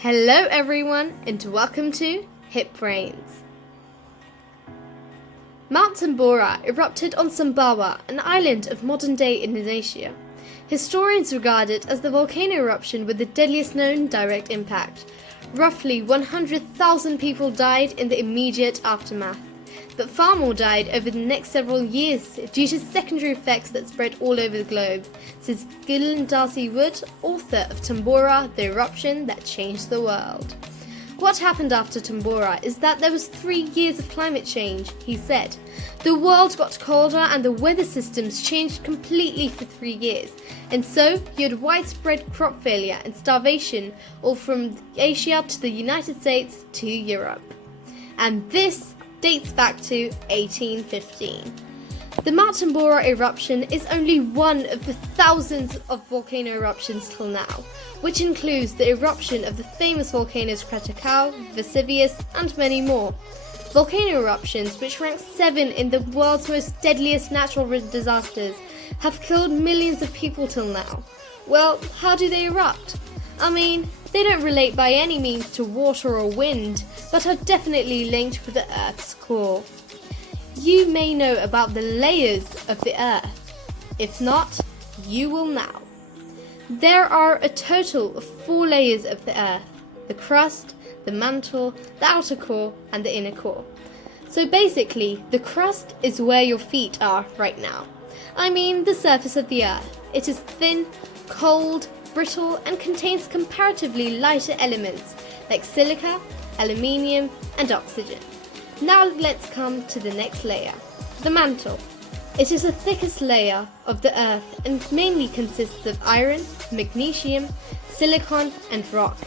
Hello everyone and welcome to Hip Brains. Mount Tambora erupted on Sumbawa, an island of modern-day Indonesia. Historians regard it as the volcano eruption with the deadliest known direct impact. Roughly 100,000 people died in the immediate aftermath, but far more died over the next several years due to secondary effects that spread all over the globe, says Gillian Darcy Wood, author of Tambora, the Eruption That Changed the World. What happened after Tambora is that there was 3 years of climate change, he said. The world got colder and the weather systems changed completely for 3 years, and so you had widespread crop failure and starvation all from Asia to the United States to Europe. And this dates back to 1815. The Mount Tambora eruption is only one of the thousands of volcano eruptions till now, which includes the eruption of the famous volcanoes Krakatau, Vesuvius, and many more. Volcano eruptions, which rank 7 in the world's most deadliest natural disasters, have killed millions of people till now. Well, how do they erupt? I mean, they don't relate by any means to water or wind, but are definitely linked with the Earth's core. You may know about the layers of the Earth. If not, you will now. There are a total of 4 layers of the Earth: the crust, the mantle, the outer core, and the inner core. So basically, the crust is where your feet are right now. I mean, the surface of the Earth. It is thin, cold, brittle, and contains comparatively lighter elements like silica, aluminium, and oxygen. Now let's come to the next layer, the mantle. It is the thickest layer of the Earth and mainly consists of iron, magnesium, silicon, and rock.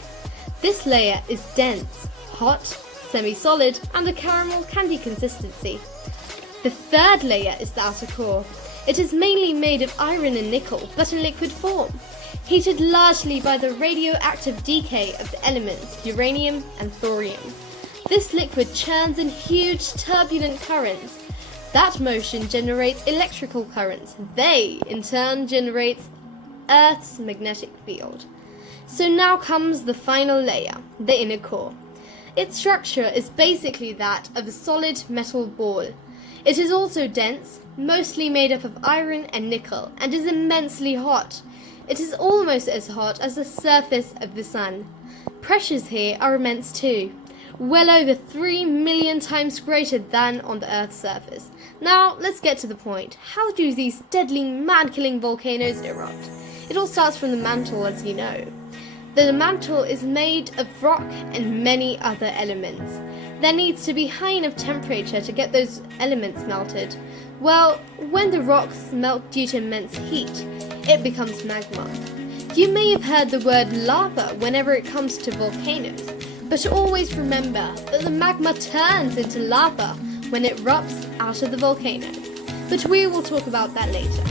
This layer is dense, hot, semi-solid, and a caramel candy consistency. The third layer is the outer core. It is mainly made of iron and nickel, but in liquid form, heated largely by the radioactive decay of the elements uranium and thorium. This liquid churns in huge turbulent currents. That motion generates electrical currents. They, in turn, generate Earth's magnetic field. So now comes the final layer, the inner core. Its structure is basically that of a solid metal ball. It is also dense, mostly made up of iron and nickel, and is immensely hot. It is almost as hot as the surface of the sun. Pressures here are immense too, well over 3 million times greater than on the Earth's surface. Now, let's get to the point. How do these deadly, man-killing volcanoes erupt? It all starts from the mantle, as you know. The mantle is made of rock and many other elements. There needs to be high enough temperature to get those elements melted. Well, when the rocks melt due to immense heat, it becomes magma. You may have heard the word lava whenever it comes to volcanoes, but always remember that the magma turns into lava when it erupts out of the volcano. But we will talk about that later.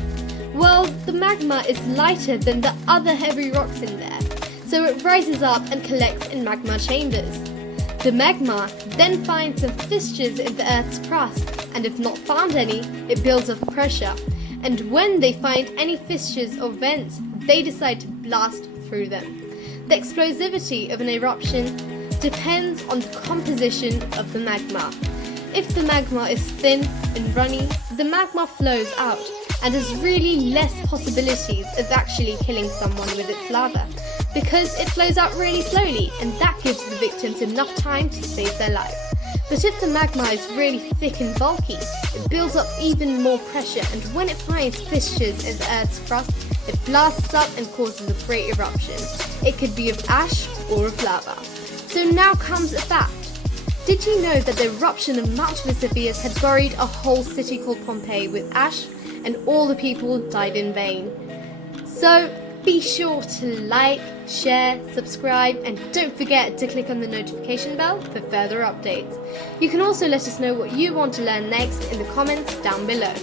Well, the magma is lighter than the other heavy rocks in there, so it rises up and collects in magma chambers. The magma then finds some fissures in the Earth's crust, and if not found any, it builds up pressure. And when they find any fissures or vents, they decide to blast through them. The explosivity of an eruption depends on the composition of the magma. If the magma is thin and runny, the magma flows out and has really less possibilities of actually killing someone with its lava, because it flows out really slowly, and that gives the victims enough time to save their life. But if the magma is really thick and bulky, it builds up even more pressure, and when it finds fissures in the Earth's crust, it blasts up and causes a great eruption. It could be of ash or of lava. So now comes a fact. Did you know that the eruption of Mount Vesuvius had buried a whole city called Pompeii with ash, and all the people died in vain? So be sure to like, share, subscribe, and don't forget to click on the notification bell for further updates. You can also let us know what you want to learn next in the comments down below.